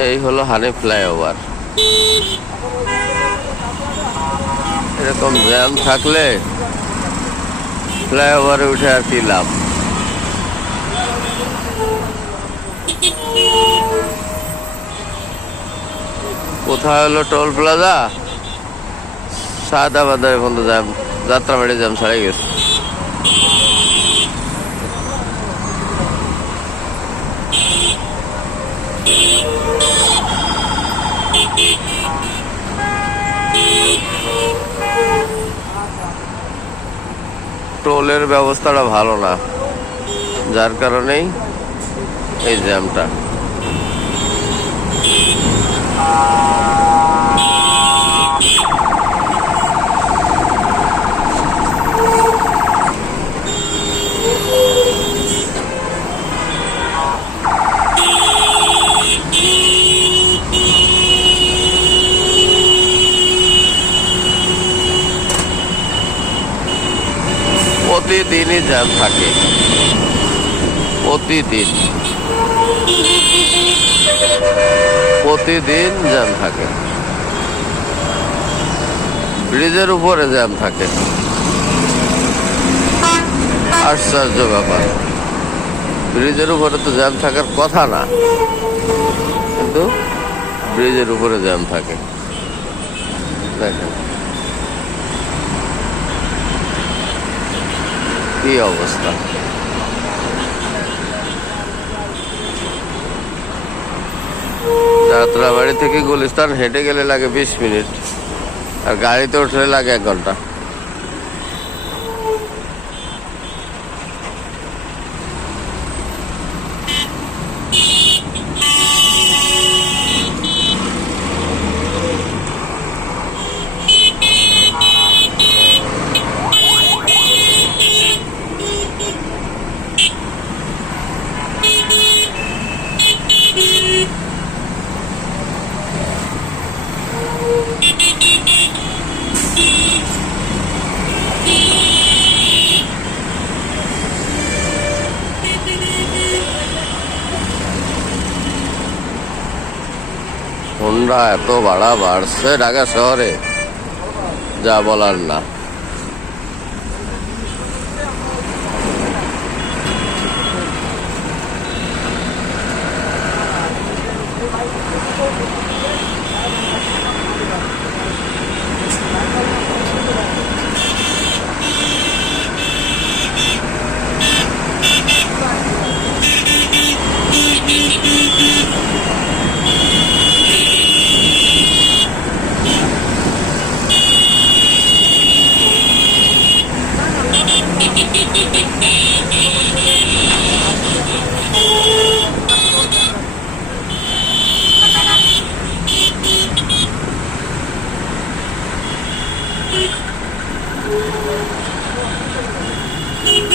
এই হলো হানি ফ্লাইওভার। এরকম জ্যাম থাকলে ফ্লাইওভারে উঠে আর কি লাভ। কোথায় হলো টোল প্লাজা? সাদাবাজার পর্যন্ত জ্যাম, যাত্রাবাড়ি জ্যাম ছাড়ে গেছে। টোলের ব্যবস্থাটা ভালো না, যার কারণেই এই জ্যামটা। প্রতিদিনই জ্যাম থাকে, প্রতিদিন জ্যাম থাকে। ব্রিজের উপরে জ্যাম থাকে, আশ্চর্য ব্যাপার। ব্রিজের উপরে তো জ্যাম থাকার কথা না, কিন্তু ব্রিজের উপরে জ্যাম থাকে। দেখেন কি অবস্থা। যাত্রাবাড়ি থেকে গুলিস্তান হেঁটে গেলে লাগে 20 মিনিট, আর গাড়িতে উঠলে লাগে 1 ঘন্টা। হোন্ডা এত ভাড়া বাড়ছে ঢাকা শহরে, যা বলার না।